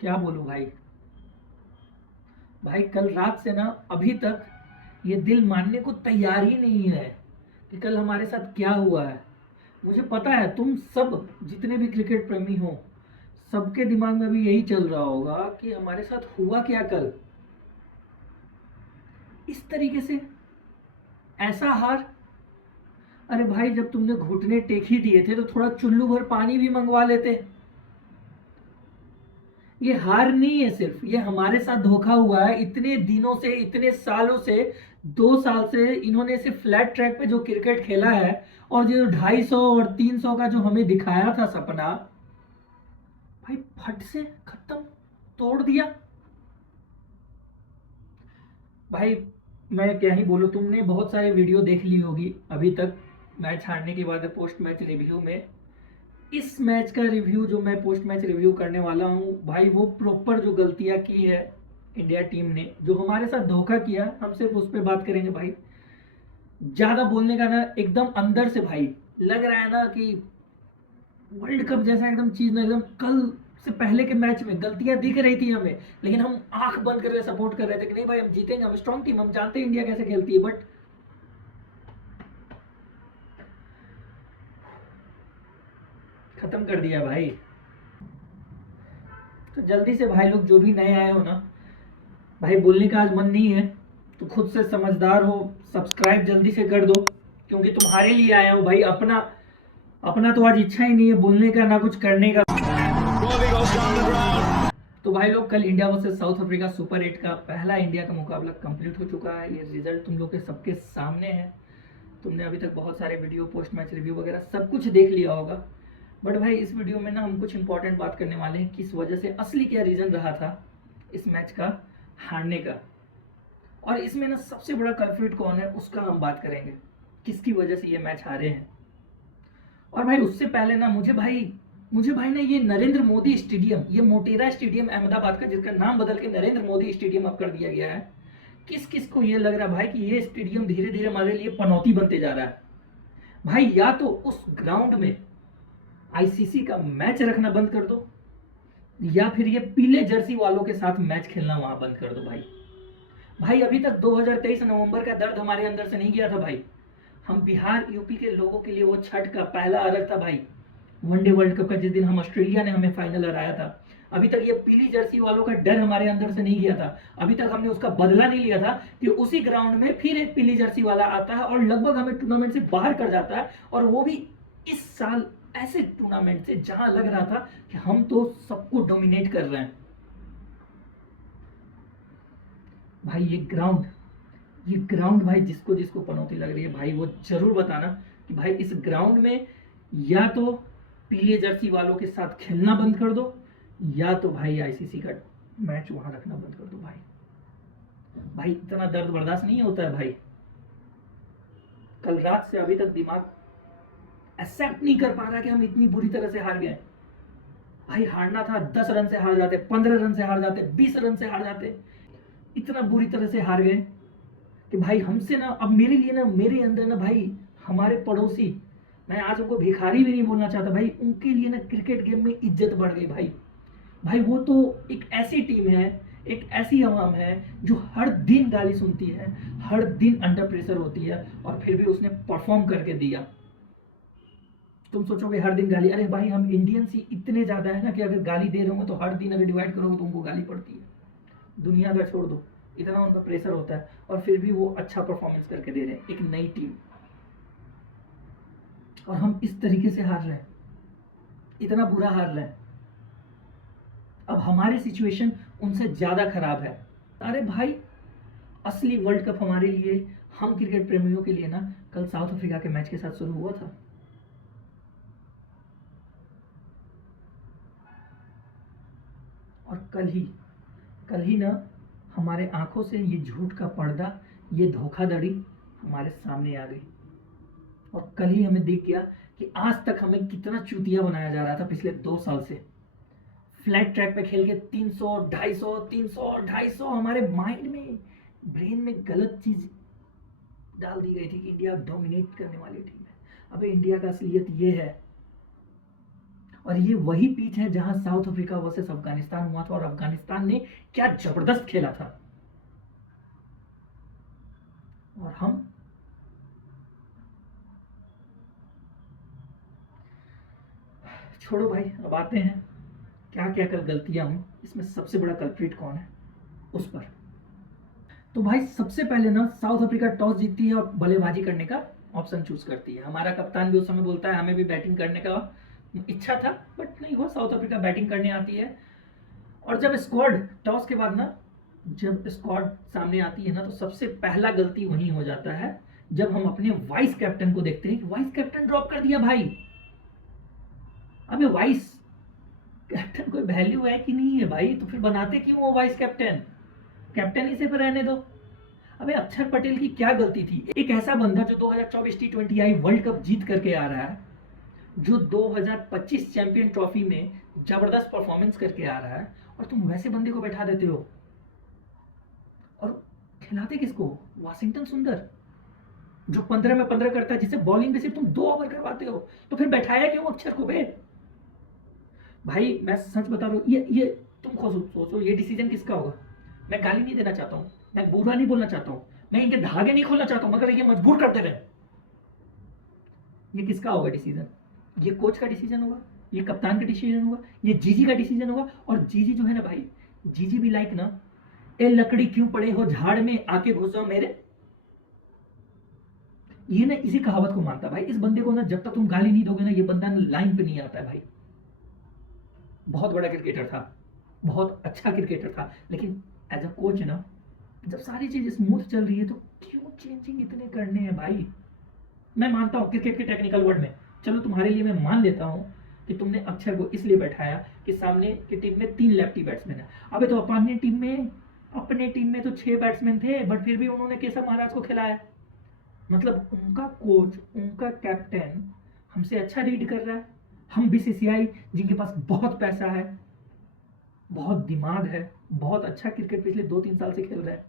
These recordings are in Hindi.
क्या बोलूं भाई। भाई कल रात से ना अभी तक ये दिल मानने को तैयार ही नहीं है कि कल हमारे साथ क्या हुआ है। मुझे पता है तुम सब जितने भी क्रिकेट प्रेमी हो, सबके दिमाग में भी यही चल रहा होगा कि हमारे साथ हुआ क्या कल। इस तरीके से ऐसा हार। अरे भाई जब तुमने घुटने टेक ही दिए थे तो थोड़ा चुल्लू भर पानी भी मंगवा लेते। ये हार नहीं है, सिर्फ ये हमारे साथ धोखा हुआ है इतने दिनों से, इतने सालों से। 2 साल से इन्होंने सिर्फ फ्लैट ट्रैक पे जो क्रिकेट खेला है, और जो 250 और 300 का जो हमें दिखाया था सपना, भाई फट से खत्म, तोड़ दिया। भाई मैं क्या ही बोलूं, तुमने बहुत सारे वीडियो देख ली होगी अभी तक मैच हारने के बाद पोस्ट मैच रिव्यू में। इस मैच का रिव्यू जो मैं पोस्ट मैच रिव्यू करने वाला हूँ भाई, वो प्रॉपर जो गलतियां की है इंडिया टीम ने, जो हमारे साथ धोखा किया, हम सिर्फ उस पर बात करेंगे भाई। ज्यादा बोलने का ना, एकदम अंदर से भाई लग रहा है ना कि वर्ल्ड कप जैसा एकदम चीज ना, एकदम कल से पहले के मैच में गलतियां दिख रही थी हमें, लेकिन हम आंख बंद करके सपोर्ट कर रहे थे कि नहीं भाई हम जीतेंगे, हम स्ट्रॉन्ग टीम, हम जानते हैं इंडिया कैसे खेलती है। बट खत्म कर दिया भाई। तो जल्दी से भाई लोग जो भी नए आए हो ना, भाई बोलने का आज मन नहीं है तो खुद से समझदार हो, सब्सक्राइब जल्दी से कर दो, क्योंकि तुम्हारे लिए आया हूँ भाई। अपना अपना तो आज इच्छा ही नहीं है बोलने का, ना कुछ करने का। तो भाई लोग कल India versus south Africa super 8 का पहला इंडिया का मुकाबला कंप्लीट हो चुका है। ये रिजल्ट तुम लोग के सबके सामने है। तुमने अभी तक बहुत सारे वीडियो, पोस्ट मैच रिव्यू वगैरह सब कुछ देख लिया होगा। बट भाई इस वीडियो में ना हम कुछ इंपॉर्टेंट बात करने वाले हैं, किस वजह से, असली क्या रीज़न रहा था इस मैच का हारने का। और इसमें ना सबसे बड़ा कल्प्रिट कौन है उसका हम बात करेंगे, किसकी वजह से ये मैच हारे हैं। और भाई उससे पहले ना मुझे भाई ना ये नरेंद्र मोदी स्टेडियम, ये मोटेरा स्टेडियम अहमदाबाद का, जिसका नाम बदल के नरेंद्र मोदी स्टेडियम अब कर दिया गया है, किस किस को ये लग रहा है भाई कि ये स्टेडियम धीरे धीरे हमारे लिए पनौती बनते जा रहा है। भाई या तो उस ग्राउंड में आईसीसी का मैच रखना बंद कर दो, या फिर ये पीले जर्सी वालों के साथ मैच खेलना वहां बंद कर दो भाई। भाई अभी तक 2023 नवंबर का दर्द हमारे अंदर से नहीं गया था भाई। हम बिहार यूपी के लोगों के लिए वो छठ का पहला अरग था भाई, वनडे वर्ल्ड कप का, जिस दिन हम ऑस्ट्रेलिया ने हमें फाइनल हराया था। अभी तक ये पीली जर्सी वालों का डर हमारे अंदर से नहीं गया था। अभी तक हमने उसका बदला नहीं लिया था कि उसी ग्राउंड में फिर एक पीली जर्सी वाला आता है और लगभग हमें टूर्नामेंट से बाहर कर जाता है, और वो भी इस साल ऐसे टूर्नामेंट से जहां लग रहा था कि हम तो सबको डोमिनेट कर रहे हैं। भाई ये ग्राउंड भाई, जिसको जिसको पनौती लग रही है भाई वो जरूर बताना कि भाई इस ग्राउंड में या तो पीले जर्सी वालों के साथ खेलना बंद कर दो, या तो भाई आईसीसी का मैच वहां रखना बंद कर दो भाई। भाई इतना दर्द बर्दाश्त नहीं होता है भाई। कल रात से अभी तक दिमाग एक्सेप्ट नहीं कर पा रहा कि हम इतनी बुरी तरह से हार गए। भाई हारना था, 10 रन से हार जाते, 15 रन से हार जाते, 20 रन से हार जाते, इतना बुरी तरह से हार गए कि भाई हमसे ना, अब मेरे लिए ना, मेरे अंदर ना भाई, हमारे पड़ोसी, मैं आज उनको भिखारी भी नहीं बोलना चाहता भाई, उनके लिए ना क्रिकेट गेम में इज्जत बढ़ गई भाई। भाई वो तो एक ऐसी टीम है, एक ऐसी आवाम है जो हर दिन गाली सुनती है, हर दिन अंडर प्रेशर होती है, और फिर भी उसने परफॉर्म करके दिया। तुम सोचोगे हर दिन गाली, अरे भाई हम इंडियंस ही इतने ज्यादा है ना कि अगर गाली दे रहे होंगे तो हर दिन अगर डिवाइड करोगे तो उनको गाली पड़ती है। दुनिया का छोड़ दो, इतना उन पर प्रेशर होता है, और फिर भी वो अच्छा परफॉर्मेंस करके दे रहे हैं, एक नई टीम। और हम इस तरीके से हार रहे हैं, इतना बुरा हार रहे हैं। अब हमारी सिचुएशन उनसे ज्यादा खराब है। अरे भाई असली वर्ल्ड कप हमारे लिए, हम क्रिकेट प्रेमियों के लिए ना, कल साउथ अफ्रीका के मैच के साथ शुरू हुआ था। और कल ही ना हमारे आंखों से ये झूठ का पर्दा, ये धोखाधड़ी हमारे सामने आ गई। और कल ही हमें दिख गया कि आज तक हमें कितना चूतिया बनाया जा रहा था पिछले 2 साल से। फ्लैट ट्रैक पे खेल के 300, 250, 300, 250 हमारे माइंड में, ब्रेन में गलत चीज डाल दी गई थी कि इंडिया डोमिनेट करने वाली टीम है। अबे इंडिया का असलियत ये है। और ये वही पिच है जहां साउथ अफ्रीका वर्सेस अफगानिस्तान हुआ था और अफगानिस्तान ने क्या जबरदस्त खेला था। और हम छोड़ो भाई, अब आते हैं क्या क्या कल गलतियां हुई, इसमें सबसे बड़ा कल्प्रिट कौन है उस पर। तो भाई सबसे पहले ना साउथ अफ्रीका टॉस जीतती है और बल्लेबाजी करने का ऑप्शन चूज करती है। हमारा कप्तान भी उस समय बोलता है हमें भी बैटिंग करने का इच्छा था, बट नहीं हुआ। साउथ अफ्रीका बैटिंग करने आती है और जब स्क्वाड टॉस के बाद ना, जब स्क्वाड सामने आती है ना, तो सबसे पहला गलती वहीं हो जाता है जब हम अपने वाइस कैप्टन को देखते हैं कि वाइस कैप्टन ड्रॉप कर दिया भाई। अब ये वाइस कैप्टन कोई वैल्यू है कि नहीं है भाई, तो फिर बनाते क्यों हो वाइस कैप्टन? कैप्टन ही से पर रहने दो। अबे अक्षर पटेल की क्या गलती थी? एक ऐसा बंदा जो 2024 T20I वर्ल्ड कप जीत करके आ रहा है, जो 2025 चैंपियन ट्रॉफी में जबरदस्त परफॉर्मेंस करके आ रहा है, और तुम वैसे बंदे को बैठा देते हो। और खिलाते किसको? वाशिंगटन सुंदर, जो 15 में 15 करता है, जिसे बॉलिंग में सिर्फ तुम 2 ओवर करवाते हो। तो फिर बैठाया क्यों अक्षर को बे? भाई मैं सच बता रहा हूँ, ये तुम खुद सोचो, ये डिसीजन किसका होगा? मैं गाली नहीं देना चाहता हूँ, मैं बुरा नहीं बोलना चाहता हूँ, मैं इनके धागे नहीं खोलना चाहता हूँ, मगर ये मजबूर करते रहे। ये किसका होगा डिसीजन? ये कोच का डिसीजन होगा, ये कप्तान का डिसीजन होगा, ये जीजी का डिसीजन होगा। और जीजी जो है ना भाई, जीजी भी लाइक ना, ए लकड़ी क्यों पड़े हो झाड़ में, आके घुस जाओ मेरे। ये ना इसी कहावत को मानता भाई। इस बंदे को ना जब तक तुम गाली नहीं दोगे ना, ये बंदा ना लाइन पे नहीं आता है भाई। बहुत बड़ा क्रिकेटर था, बहुत अच्छा क्रिकेटर था, लेकिन एज अ कोच ना, जब सारी चीज स्मूथ चल रही है तो क्यों चेंजिंग इतने करने हैं भाई? मैं मानता हूँ क्रिकेट के टेक्निकल वर्ड में, चलो तुम्हारे लिए मैं मान लेता हूँ कि तुमने अक्षर को इसलिए बैठाया कि सामने की टीम में 3 लेफ्टी बैट्समैन है। अबे तो अपने टीम में तो 6 बैट्समैन थे, बट फिर भी उन्होंने केशव महाराज को खिलाया। मतलब उनका कोच, उनका कैप्टन हमसे अच्छा रीड कर रहा है। हम बीसीसीआई जिनके पास बहुत पैसा है, बहुत दिमाग है, बहुत अच्छा क्रिकेट पिछले 2-3 साल से खेल रहा है।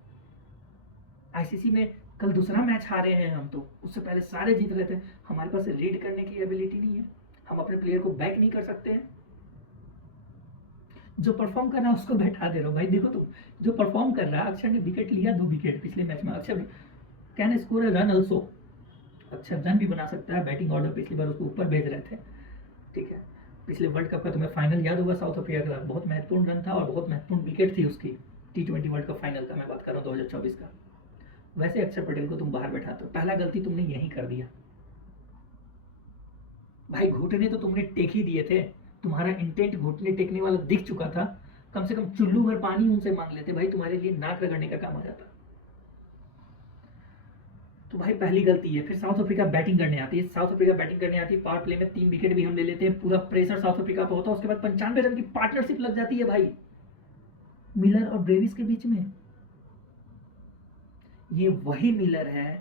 आईसीसी में कल दूसरा मैच हारे हैं हम, तो उससे पहले सारे जीत रहे थे। हमारे पास रीड करने की एबिलिटी नहीं है, हम अपने प्लेयर को बैक नहीं कर सकते हैं। जो परफॉर्म कर रहा है उसको बैठा दे रहा हो भाई। देखो तुम, जो परफॉर्म कर रहा है, अक्षर ने विकेट लिया, 2 विकेट पिछले मैच में। अक्षर can score A run also, अक्षर रन भी बना सकता है। बैटिंग ऑर्डर पिछली बार उसको ऊपर भेज रहे थे, ठीक है। पिछले वर्ल्ड कप का तुम्हें फाइनल याद होगा साउथ अफ्रीका का, बहुत महत्वपूर्ण रन था और बहुत महत्वपूर्ण विकेट थी उसकी। T20 वर्ल्ड कप फाइनल का मैं बात कर रहा हूँ, 2024 का। वैसे अक्षर पटेल को तुम बाहर बैठाते हो, पहला गलती तुमने यही कर दिया भाई। घुटने तो तुमने टेक ही दिए थे, तुम्हारा इंटेंट घुटने टेकने वाला दिख चुका था। कम से कम चुल्लू भर पानी उनसे मांग लेते भाई, तुम्हारे लिए नाक रगड़ने का काम आ जाता। तो भाई पहली गलती है। फिर साउथ अफ्रीका बैटिंग करने आती है, पावर प्ले में 3 विकेट भी हम ले लेते हैं, पूरा प्रेशर साउथ अफ्रीका पर होता है। उसके बाद 95 रन की पार्टनरशिप लग जाती है भाई मिलर और ब्रेविस के बीच में। ये वही मिलर है,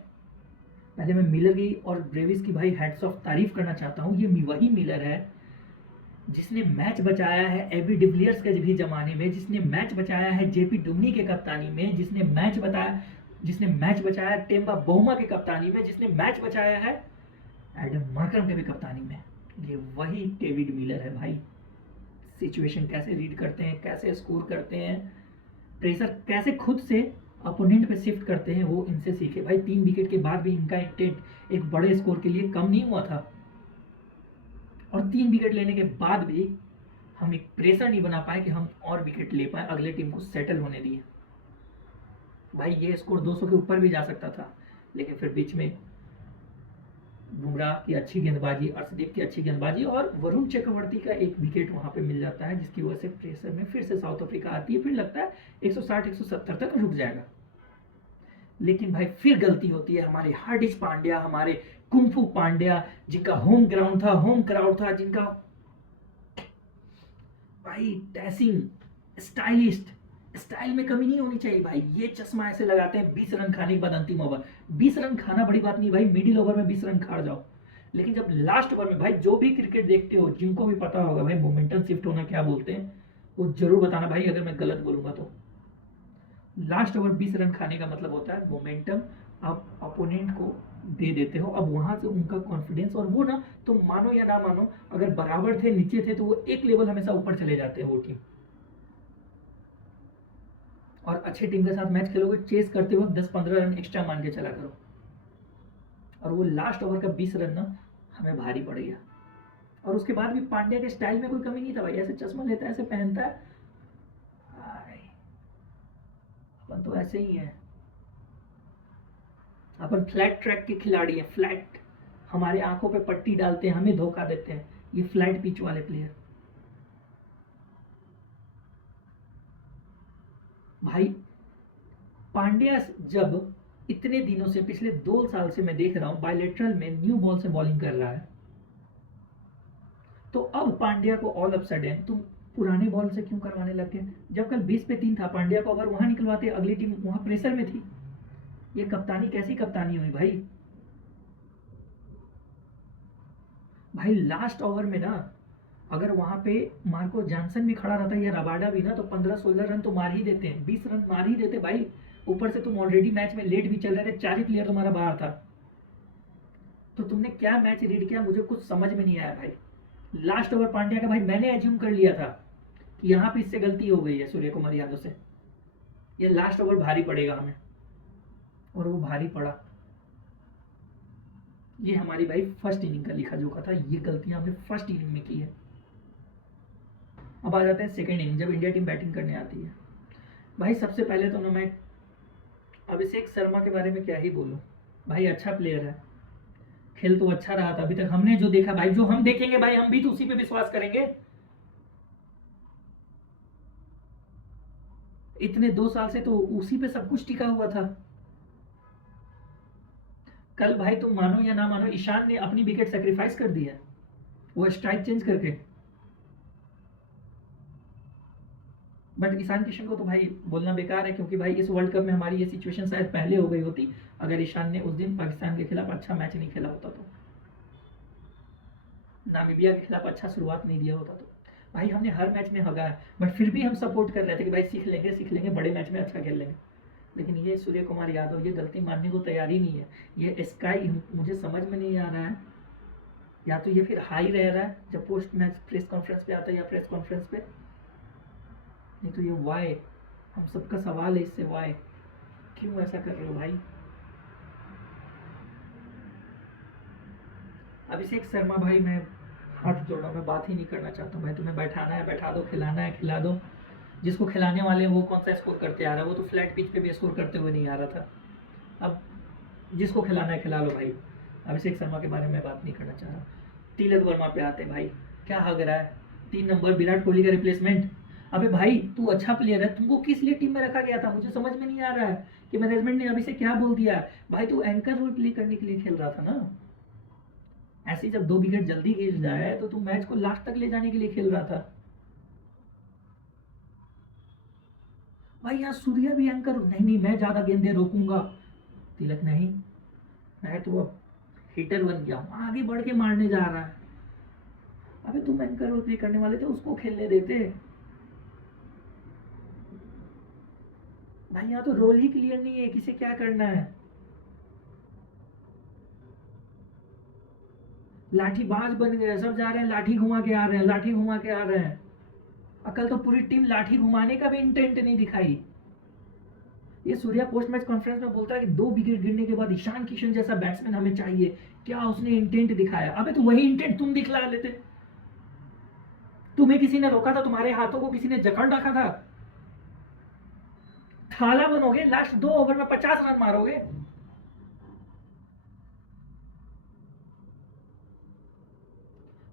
पहले मैं मिलर की और ब्रेविस की भाई हेड्स ऑफ तारीफ करना चाहता हूँ। ये वही मिलर है जिसने मैच बचाया है एबी डिविलियर्स के भी जमाने में, जिसने मैच बचाया है जेपी डुमनी के कप्तानी में, जिसने मैच बचाया टेम्बा बोमा के कप्तानी में, जिसने मैच बचाया है एडम मार्करम के भी कप्तानी में। ये वही डेविड मिलर है भाई। सिचुएशन कैसे रीड करते हैं, कैसे स्कोर करते हैं, प्रेशर कैसे खुद से अपोनेंट पे शिफ्ट करते हैं, वो इनसे सीखे भाई। 3 विकेट के बाद भी इनका इंटेंट एक बड़े स्कोर के लिए कम नहीं हुआ था, और 3 विकेट लेने के बाद भी हम एक प्रेशर नहीं बना पाए कि हम और विकेट ले पाए, अगले टीम को सेटल होने दिए। भाई ये स्कोर 200 के ऊपर भी जा सकता था, लेकिन फिर बीच में बुमराह की अच्छी गेंदबाजी, अर्शदीप की अच्छी गेंदबाजी और वरुण चक्रवर्ती का एक विकेट वहां पे मिल जाता है, जिसकी वजह से प्रेशर में फिर से साउथ अफ्रीका आती है। फिर लगता है 160-170 तक रुक जाएगा। लेकिन भाई फिर गलती होती है हमारे हार्दिक पांड्या, हमारे कुंफू पांड्या, जिनका होम ग्राउंड था, होम क्राउड था, जिनका भाई डैशिंग, स्टाइलिस्ट, स्टाइल में कमी नहीं होनी चाहिए भाई। ये चश्मा ऐसे लगाते हैं 20 रन खाने के बाद अंतिम ओवर। 20 रन खाना बड़ी बात नहीं भाई, मिडिल ओवर में 20 रन खा जाओ, लेकिन जब लास्ट ओवर में, भाई जो भी क्रिकेट देखते हो, जिनको भी पता होगा भाई मोमेंटम शिफ्ट होना क्या बोलते हैं, वो जरूर बताना भाई अगर मैं गलत बोलूंगा तो। लास्ट ओवर 20 रन खाने का मतलब होता है मोमेंटम, आप अपोनेंट को दे देते हो। अब वहां से उनका कॉन्फिडेंस, और वो ना, तुम मानो या ना मानो, अगर बराबर थे, नीचे थे, तो वो एक लेवल हमेशा ऊपर चले जाते हैं वो टीम। और अच्छे टीम के साथ मैच खेलोगे, चेस करते वक्त 10-15 रन एक्स्ट्रा मान के चला करो। और वो लास्ट ओवर का 20 रन ना हमें भारी पड़ गया। और उसके बाद भी पांड्या के स्टाइल में कोई कमी नहीं था भाई, ऐसे चश्मा लेता है, ऐसे पहनता है, अपन तो ऐसे ही है। अपन फ्लैट ट्रैक के खिलाड़ी हैं, फ्लैट, हमारे आंखों पे पट्टी डालते हैं, हमें धोखा देते हैं ये फ्लैट पिच वाले प्लेयर। भाई पांड्या जब इतने दिनों से, पिछले 2 साल से मैं देख रहा हूं, बायलेटरल में न्यू बॉल से बॉलिंग कर रहा है, तो अब पांड्या को ऑल ऑफ सडन तुम पुराने बॉल से क्यों करवाने लग गए? जब कल 20 पे 3 था, पांड्या को अगर वहां निकलवाते, अगली टीम वहां प्रेशर में थी। ये कप्तानी कैसी कप्तानी हुई भाई? भाई लास्ट ओवर में ना, अगर वहां पे मार्को जॉनसन भी खड़ा रहता या रबाडा भी ना, तो 15-16 रन तो मार ही देते हैं, 20 रन मार ही देते भाई। ऊपर से तुम ऑलरेडी मैच में लेट भी चल रहे थे, 4 ही प्लेयर तुम्हारा बाहर था। तो तुमने क्या मैच रीड किया, मुझे कुछ समझ में नहीं आया भाई। लास्ट ओवर पांड्या का, भाई मैंने एज्यूम कर लिया था कि यहाँ पे इससे गलती हो गई है सूर्य कुमार यादव से, ये लास्ट ओवर भारी पड़ेगा हमें, और वो भारी पड़ा। ये हमारी भाई फर्स्ट इनिंग का लिखा जोखा था, ये गलतियां हमने फर्स्ट इनिंग में की है। अब आ जाते हैं सेकेंड इनिंग, जब इंडिया टीम बैटिंग करने आती है। भाई सबसे पहले तो ना मैं अभिषेक शर्मा के बारे में क्या ही बोलूं, भाई अच्छा प्लेयर है, खेल तो अच्छा रहा था अभी तक, हमने जो देखा भाई, जो हम देखेंगे भाई, हम भी तो उसी पे विश्वास करेंगे। इतने 2 साल से तो उसी पे सब कुछ टिका हुआ था। कल भाई तुम मानो या ना मानो, ईशान ने अपनी विकेट सेक्रीफाइस कर दी है, वो स्ट्राइक चेंज करके। बट ईशान किशन को तो भाई बोलना बेकार है, क्योंकि भाई इस वर्ल्ड कप में हमारी ये सिचुएशन शायद पहले हो गई होती, अगर ईशान ने उस दिन पाकिस्तान के खिलाफ अच्छा मैच नहीं खेला होता, तो नामीबिया के खिलाफ अच्छा शुरुआत नहीं दिया होता, तो भाई हमने हर मैच में हगा है। बट फिर भी हम सपोर्ट कर रहे थे कि भाई सीख लेंगे, बड़े मैच में अच्छा खेल लेंगे। लेकिन ये सूर्य कुमार यादव ये गलती मानने को तैयार ही नहीं है। ये स्काई, मुझे समझ में नहीं आ रहा है, या तो ये फिर हाई रह रहा है जब पोस्ट मैच प्रेस कॉन्फ्रेंस पे आता है, या प्रेस कॉन्फ्रेंस पे, नहीं तो ये वाई, हम सबका सवाल है इससे, वाई क्यों ऐसा कर रहे हो भाई? अभिषेक शर्मा भाई, मैं हाथ जोड़ा, मैं बात ही नहीं करना चाहता हूँ भाई। तुम्हें बैठाना है बैठा दो, खिलाना है खिला दो। जिसको खिलाने वाले हैं वो कौन सा स्कोर करते आ रहा है, वो तो फ्लैट पिच पे भी स्कोर करते हुए नहीं आ रहा था। अब जिसको खिलाना है खिला लो भाई। अभिषेक शर्मा के बारे में बात नहीं करना चाह रहा। तिलक वर्मा पे आते हैं भाई, क्या हग रहा है? 3 नंबर विराट कोहली का रिप्लेसमेंट। अबे भाई तू अच्छा प्लेयर है, तुमको किस लिए टीम में रखा गया था? मुझे समझ में नहीं आ रहा है कि मैनेजमेंट ने अभी से क्या बोल दिया है। भाई तू एंकर रोल प्ले करने के लिए खेल रहा था ना, ऐसे जब 2 विकेट जल्दी गिर जाए तो तू मैच को लास्ट तक ले जाने के लिए खेल रहा था। भाई यहाँ सूर्या भी एंकर, नहीं नहीं मैं ज्यादा गेंदे रोकूंगा। तिलक नहीं, मैं तो अब हिटर बन गया हूँ, आगे बढ़ के मारने जा रहा है। अबे तुम एंकर रोल प्ले करने वाले थे, उसको खेलने देते भाई। यहाँ तो रोल ही क्लियर नहीं है, किसे क्या करना है। लाठीबाज बन गए, सब जा रहे हैं लाठी घुमा के आ रहे हैं, लाठी घुमा के आ रहे हैं। अकल तो पूरी टीम लाठी घुमाने का भी इंटेंट नहीं दिखाई। ये सूर्या पोस्ट मैच कॉन्फ्रेंस में बोलता है कि 2 विकेट गिरने के बाद ईशान किशन जैसा बैट्समैन हमें चाहिए, क्या उसने इंटेंट दिखाया? अबे तो वही इंटेंट तुम दिखला लेते। तुम्हें किसी ने रोका था? तुम्हारे हाथों को किसी ने जकड़ रखा था? थाला बनोगे, लास्ट 2 ओवर में 50 रन मारोगे।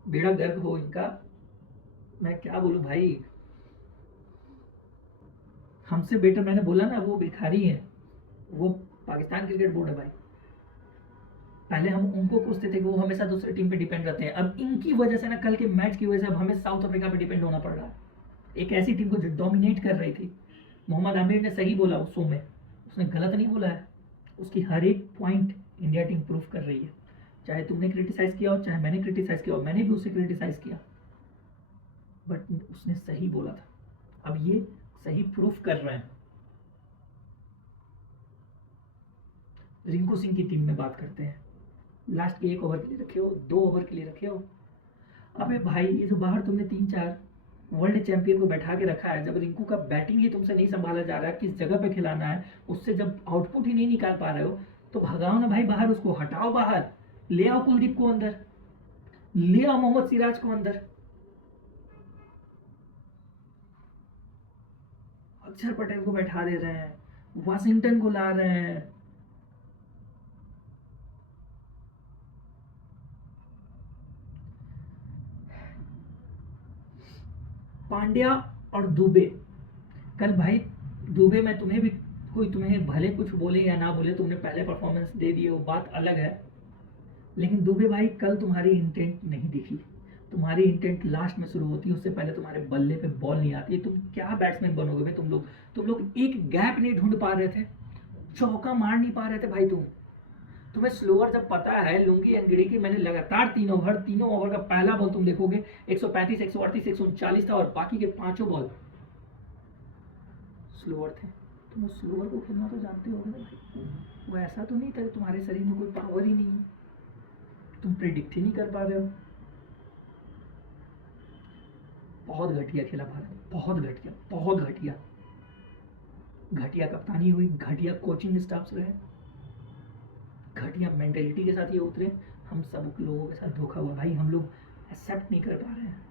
बेड़ा गर्क हो इनका, मैं क्या बोलूं भाई। हमसे बेटर, मैंने बोला ना, वो भिखारी है, वो पाकिस्तान क्रिकेट बोर्ड है भाई। पहले हम उनको कोसते थे कि वो हमेशा दूसरी टीम पे डिपेंड रहते हैं, अब इनकी वजह से ना, कल के मैच की वजह से अब हमें साउथ अफ्रीका पे डिपेंड होना पड़ रहा है, एक ऐसी टीम को जो डोमिनेट कर रही थी। मोहम्मद आमिर ने सही बोला उस शो में, उसने गलत नहीं बोला है। उसकी हर एक पॉइंट इंडिया टीम प्रूफ कर रही है, चाहे तुमने क्रिटिसाइज किया हो, चाहे मैंने क्रिटिसाइज किया हो, मैंने भी उसे क्रिटिसाइज किया, बट उसने सही बोला था। अब ये सही प्रूफ कर रहे हैं। रिंकू सिंह की टीम में बात करते हैं, लास्ट के 1 ओवर के लिए रखे हो, 2 ओवर के लिए रखे हो। अबे भाई ये जो बाहर तुमने 3-4 वर्ल्ड चैंपियन को बैठा के रखा है, जब रिंकू का बैटिंग ही तुमसे नहीं संभाला जा रहा है, किस जगह पे खिलाना है, उससे जब आउटपुट ही नहीं निकाल पा रहे हो, तो भगाओ ना भाई बाहर, उसको हटाओ बाहर, ले आओ कुलदीप को अंदर, ले आओ मोहम्मद सिराज को अंदर, अक्षर पटेल को बैठा दे रहे हैं, वाशिंगटन को ला रहे हैं। पांड्या और दुबे, कल भाई दुबे में तुम्हें भी, कोई तुम्हें भले कुछ बोले या ना बोले, तुमने पहले परफॉर्मेंस दे दी, वो बात अलग है, लेकिन दुबे भाई कल तुम्हारी इंटेंट नहीं दिखी। तुम्हारी इंटेंट लास्ट में शुरू होती है, उससे पहले तुम्हारे बल्ले पे बॉल नहीं आती है। तुम क्या बैट्समैन बनोगे भाई? तुम लोग एक गैप नहीं ढूंढ पा रहे थे, चौका मार नहीं पा रहे थे भाई। तुम्हें स्लोअर जब पता है, लुंगी अंगड़ी की मैंने लगातार तीनों ओवर का पहला बॉल तुम देखोगे 135, 138, 139 था, और बाकी के 5 बॉल स्लोअर थे। तुम उस स्लोअर को खेलना तो जानते हो ना भाई, वो ऐसा तो नहीं था कि तुम्हारे शरीर में कोई पावर ही नहीं है, तुम प्रिडिक्ट ही नहीं कर पा रहे हो। बहुत घटिया खेला भारत, बहुत घटिया कप्तानी हुई, घटिया कोचिंग स्टाफ्स रहे, घटिया मेंटेलिटी के साथ ये उतरे। हम सब लोगों के साथ धोखा हुआ भाई, हम लोग एक्सेप्ट नहीं कर पा रहे हैं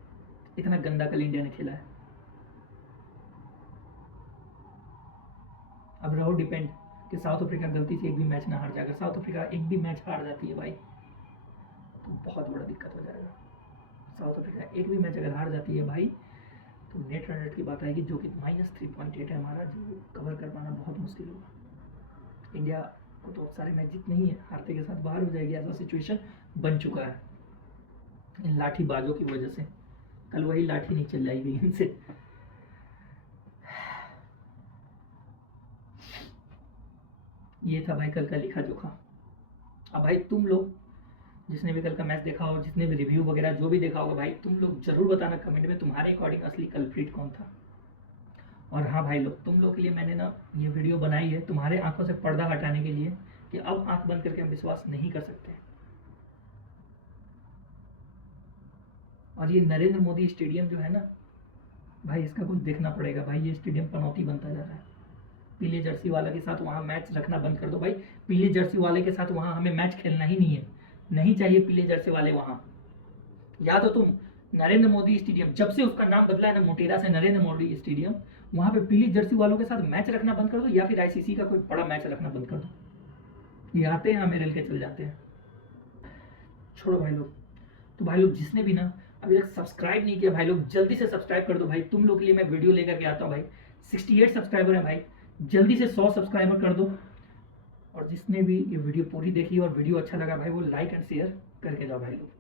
इतना गंदा कल इंडिया ने खेला है। अब रहो डिपेंड कि साउथ अफ्रीका गलती से एक भी मैच ना हार जाएगा। साउथ अफ्रीका एक भी मैच हार जाती है भाई तो बहुत बड़ा दिक्कत हो जाएगा। साउथ अफ्रीका एक भी मैच अगर हार जाती है भाई, तो नेट रन रेट की बात आएगी, जो कि -3.8 है हमारा, जो कवर कर पाना बहुत मुश्किल होगा। इंडिया को तो सारे मैच जीतने ही है, हारते के साथ बाहर हो जाएगी, ऐसा सिचुएशन बन चुका है इन लाठीबाजों की वजह से। कल वही लाठी नहीं चलाई गई इनसे। ये था भाई कल का लिखा जोखा। अब भाई तुम लोग जिसने भी कल का मैच देखा हो, जिसने भी रिव्यू वगैरह जो भी देखा होगा भाई, तुम लोग जरूर बताना कमेंट में तुम्हारे अकॉर्डिंग असली कल्प्रिट कौन था। और हाँ भाई लोग, तुम लोग के लिए मैंने ना ये वीडियो बनाई है तुम्हारे आंखों से पर्दा हटाने के लिए, कि अब आंख बंद करके हम विश्वास नहीं कर सकते। और ये नरेंद्र मोदी स्टेडियम जो है ना भाई, इसका कुछ देखना पड़ेगा भाई। ये स्टेडियम पनौती बनता जा रहा है। पीले जर्सी वाले के साथ वहाँ मैच रखना बंद कर दो भाई। पीले जर्सी वाले के साथ वहाँ हमें मैच खेलना ही नहीं है, नहीं चाहिए पीले जर्सी वाले वहाँ। या तो तुम नरेंद्र मोदी स्टेडियम, जब से उसका नाम बदला है ना मोटेरा से नरेंद्र मोदी स्टेडियम, वहाँ पे पीली जर्सी वालों के साथ मैच रखना बंद कर दो, या फिर आईसीसी का कोई बड़ा मैच रखना बंद कर दो। ये आते हैं हमें रेल के चल जाते हैं। छोड़ो भाई लोग। तो भाई लोग जिसने भी ना अभी तक सब्सक्राइब नहीं किया, भाई लोग जल्दी से सब्सक्राइब कर दो भाई। तुम लोग के लिए मैं वीडियो लेकर के आता हूँ भाई। 68 सब्सक्राइबर हैं भाई, जल्दी से 100 सब्सक्राइबर कर दो। और जिसने भी ये वीडियो पूरी देखी और वीडियो अच्छा लगा भाई, वो लाइक एंड शेयर करके जाओ भाई लोग।